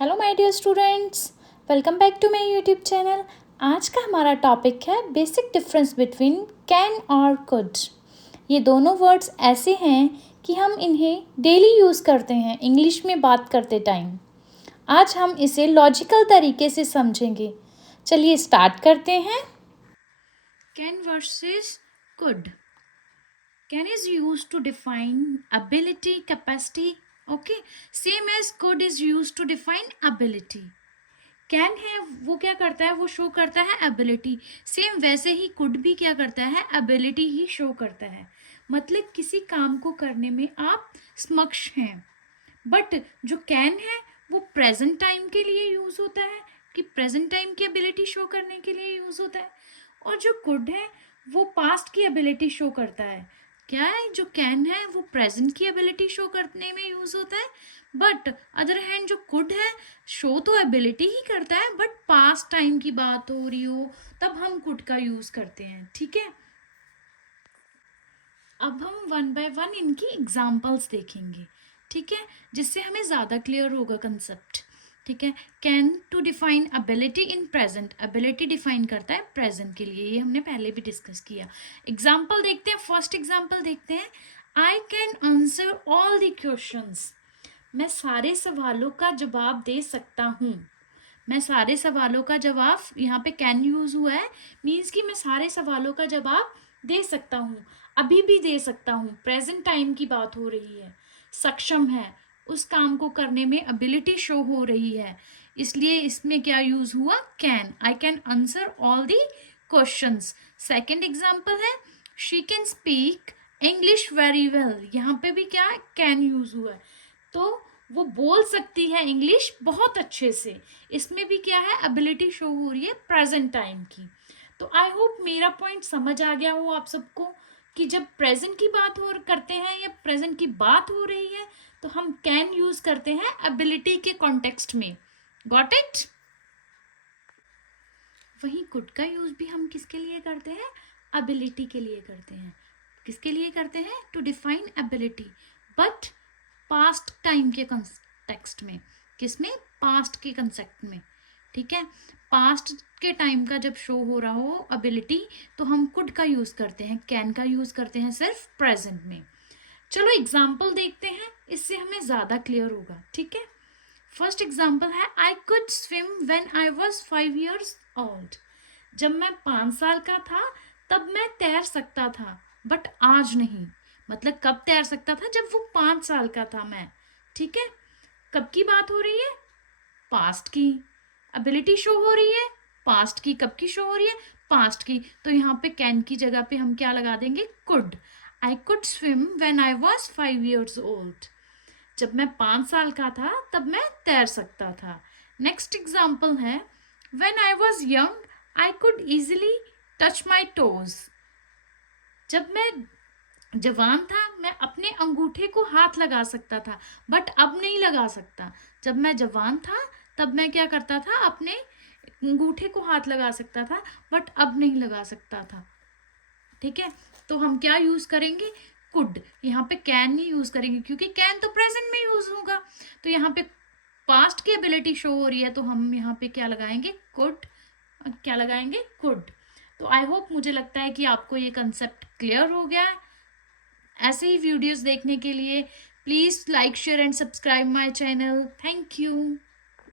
Hello my dear students, welcome back to my YouTube channel. आज का हमारा topic है बेसिक डिफरेंस बिटवीन कैन और कुड। ये दोनों वर्ड्स ऐसे हैं कि हम इन्हें डेली यूज़ करते हैं इंग्लिश में बात करते टाइम। आज हम इसे लॉजिकल तरीके से समझेंगे। चलिए स्टार्ट करते हैं। Can versus could. Can is used to define ability, capacity, okay? Same as could is used to define ability. Can है वो क्या करता है, वो शो करता है एबिलिटी। सेम वैसे ही कुड भी क्या करता है, एबिलिटी ही शो करता है। मतलब किसी काम को करने में आप समक्ष हैं। बट जो कैन है वो प्रेजेंट टाइम के लिए यूज होता है, कि प्रेजेंट टाइम की एबिलिटी शो करने के लिए यूज होता है। और जो कुड है वो पास्ट की एबिलिटी शो करता है। क्या है, जो कैन है वो प्रेजेंट की एबिलिटी शो करने में यूज होता है। बट अदर हैंड जो कुड है शो तो एबिलिटी ही करता है, बट पास्ट टाइम की बात हो रही हो तब हम कुड का यूज करते हैं। ठीक है, अब हम वन बाय वन इनकी एग्जाम्पल्स देखेंगे। ठीक है, जिससे हमें ज़्यादा क्लियर होगा कंसेप्ट। ठीक है, can to define ability in present. Ability define करता है प्रेजेंट के लिए, ये हमने पहले भी डिस्कस किया। एग्जाम्पल देखते हैं, फर्स्ट एग्जाम्पल देखते हैं। आई can answer all the questions. मैं सारे सवालों का जवाब दे सकता हूँ। मैं सारे सवालों का जवाब, यहाँ पे कैन यूज हुआ है, मीन्स कि मैं सारे सवालों का जवाब दे सकता हूँ, अभी भी दे सकता हूँ। प्रेजेंट टाइम की बात हो रही है, सक्षम है, उस काम को करने में एबिलिटी शो हो रही है, इसलिए इसमें क्या यूज हुआ, can. I can answer all the questions. Second example है, she can speak English very well. यहाँ पे भी क्या कैन यूज हुआ है, तो वो बोल सकती है इंग्लिश बहुत अच्छे से। इसमें भी क्या है, एबिलिटी शो हो रही है प्रेजेंट टाइम की। तो आई होप मेरा पॉइंट समझ आ गया हो आप सबको, कि जब प्रेजेंट की बात हो करते हैं या प्रेजेंट की बात हो रही है तो हम कैन यूज करते हैं एबिलिटी के कॉन्टेक्स्ट में। Got it. वहीं कुड का यूज भी हम किसके लिए करते हैं, एबिलिटी के लिए करते हैं। किसके लिए करते हैं, to define ability, but past time के कंटेक्स्ट में। किसमें, पास्ट के कंसेप्ट में। ठीक है, पास्ट के टाइम का जब शो हो रहा हो एबिलिटी तो हम कुड का यूज करते हैं, कैन का यूज करते हैं सिर्फ प्रेजेंट में। चलो एग्जाम्पल देखते हैं, इससे हमें ज्यादा क्लियर होगा। ठीक है, फर्स्ट एग्जाम्पल है, I could swim when I was 5 years old. जब मैं 5 साल का था तब मैं तैर सकता था, बट आज नहीं। मतलब कब तैर सकता था, जब वो 5 साल का था मैं। ठीक है, कब की बात हो रही है, पास्ट की। एबिलिटी शो हो रही है पास्ट की, कब की शो हो रही है, पास्ट की। तो यहाँ पे कैन की जगह पे हम क्या लगा देंगे, could. I could swim when I was 5 years old. जब मैं 5 साल का था तब मैं तैर सकता था। नेक्स्ट एग्जाम्पल है, when I was young I could easily touch my toes. जब मैं जवान था मैं अपने अंगूठे को हाथ लगा सकता था, बट अब नहीं लगा सकता। जब मैं जवान था तब मैं क्या करता था, अपने अंगूठे को हाथ लगा सकता था, बट अब नहीं लगा सकता था। ठीक है, तो हम क्या यूज करेंगे, कुड। यहाँ पे कैन नहीं यूज करेंगे क्योंकि कैन तो प्रेजेंट में यूज होगा। तो यहाँ पे पास्ट की एबिलिटी शो हो रही है तो हम यहाँ पे क्या लगाएंगे, कुड। क्या लगाएंगे, कुड। तो आई होप, मुझे लगता है कि आपको ये कंसेप्ट क्लियर हो गया है। ऐसे ही वीडियोस देखने के लिए please like, share and subscribe my channel. Thank you.